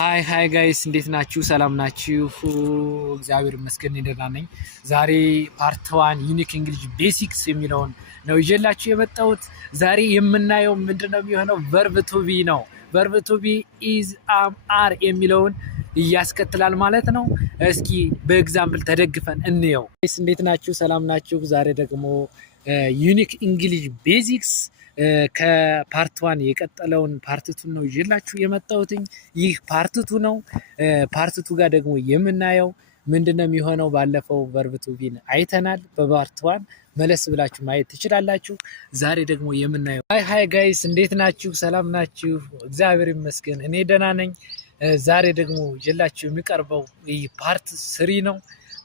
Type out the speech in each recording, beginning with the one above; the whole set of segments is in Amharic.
ሃይ ጋይስ እንዴት ናችሁ? ሰላም ናችሁ? እግዚአብሔር ይመስገን ደህና ነኝ። ዛሬ ፓርት 1 ዩኒክ እንግሊሽ ቤሲክስ የሚለውን ነው ይዤላችሁ የመጣሁት። ዛሬ የምናየው ምንድነው የሚሆነው ቨርብ ቱ ቢ ነው። ቨርብ ቱ ቢ ኢዝ አም አር የሚለውን እያስከትላል ማለት ነው። እስኪ በኤግዛምፕል ተደግፈን እንየው። ጋይስ እንዴት ናችሁ? ሰላም ናችሁ? ዛሬ ደግሞ ዩኒክ እንግሊሽ ቤዚክስ ከፓርት 1 የቀጠለውን ፓርት2 ነው ይዤላችሁ የመጣሁትኝ። ይህ ፓርት2 ነው። ፓርት2 ጋር ደግሞ የምናየው ምንድነው የሚሆነው? ባለፈው ቨርብ ቱ ቢን አይተናል። በፓርት 1 መለስ ብላችሁ ማየት ትችላላችሁ። ዛሬ ደግሞ የምናየው ሃይ ጋይስ እንዴት ናችሁ? ሰላም ናችሁ? እግዚአብሔር ይመስገን እኔ ደህና ነኝ። ዛሬ ደግሞ ይዤላችሁ የሚቀርበው ይህ ፓርት 3 ነው።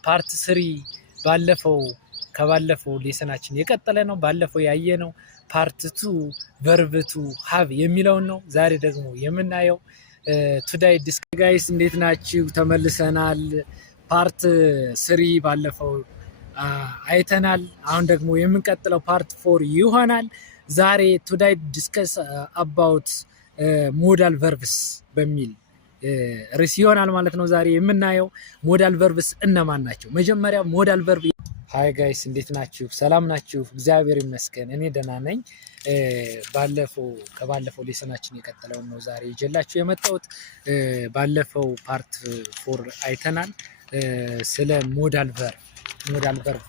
ፓርት 3 ከባለፈው ሌሰናችን የቀጠለ ነው። ባለፈው ያየነው ፓርት 2 ቨርብ ቱ ሃቭ የሚለውን ነው። ዛሬ ደግሞ የምናየው ቱዳይ ጋይስ እንዴት ናችሁ? ተመልሰናል። ፓርት 3 ባለፈው አይተናል። አሁን ደግሞ የምንቀጥለው ፓርት 4 ይሆናል። ዛሬ ቱዳይ ዲስከስ አባውት ሞዳል ቨርብስ በሚል ርዕስ ይሆናል ማለት ነው። ዛሬ የምናየው ሞዳል ቨርብስ እነማን ናቸው? መጀመሪያ ሞዳል ቨርብ ሃይ ጋይስ እንዴት ናችሁ? ሰላም ናችሁ? እግዚአብሔር ይመስገን እኔ ደህና ነኝ። ከባለፈው ሌሰናችን የቀጠለውን ነው ዛሬ ይዤላችሁ የመጣሁት። ባለፈው ፓርት 4 አይተናል። ስለ ሞዳል ቨርብ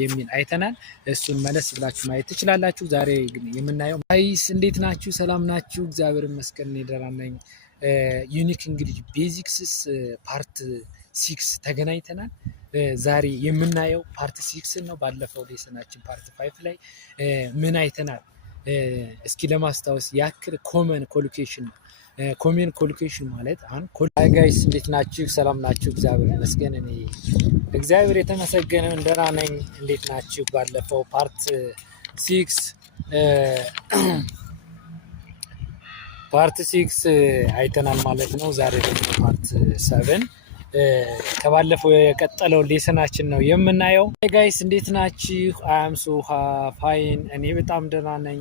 የሚል አይተናል። እሱን መለስ ብላችሁ ማየት ትችላላችሁ። ዛሬ ግን የምናየው ጋይስ እንዴት ናችሁ? ሰላም ናችሁ? እግዚአብሔር ይመስገን እኔ ደህና ነኝ። ዩኒክ እንግሊሽ ቤዚክስስ ፓርት 6 ተገናኝተናል። ዛሬ የምናየው ፓርት 6 ነው። ባለፈው ሌሰናችን ፓርት 5 ላይ ምን አይተናል? እስኪ ለማስታወስ ያክል ኮመን ኮሎኬሽን ነው። ኮመን ኮሎኬሽን ማለት ሃይ ጋይስ እንዴት ናችሁ? ሰላም ናችሁ? እግዚአብሔር ይመስገን እኔ እግዚአብሔር የተመሰገነ ደህና ነኝ። እንዴት ናችሁ? ባለፈው ፓርት 6 አይተናል ማለት ነው። ዛሬ ደግሞ ፓርት 7 ከባለፈው የቀጠለው ሌሰናችን ነው የምናየው። ጋይስ እንዴት ናችሁ? አም ሶ ፋይን እኔ በጣም ደህና ነኝ።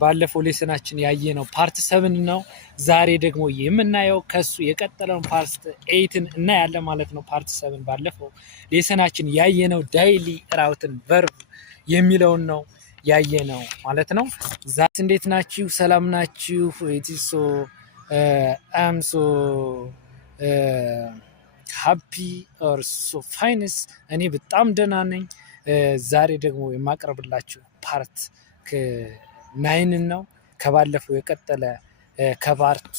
ባለፈው ሌሰናችን ያየነው ፓርት 7 ነው። ዛሬ ደግሞ የምናየው ከሱ የቀጠለውን ፓርት 8ን እናያለን ማለት ነው። ፓርት 7 ባለፈው ሌሰናችን ያየነው ዳይሊ ራውትን ቨርብ የሚለውን ነው ያየነው ማለት ነው። ዛሬ እንዴት ናችሁ? ሰላም ናችሁ? ኢትሶ አም ሶ ሃፒ ኦር ሶ ፋይንስ እኔ በጣም ደህና ነኝ። ዛሬ ደግሞ የማቀርብላችሁ ፓርት 9 ነው። ከባለፈው የቀጠለ ከፓርት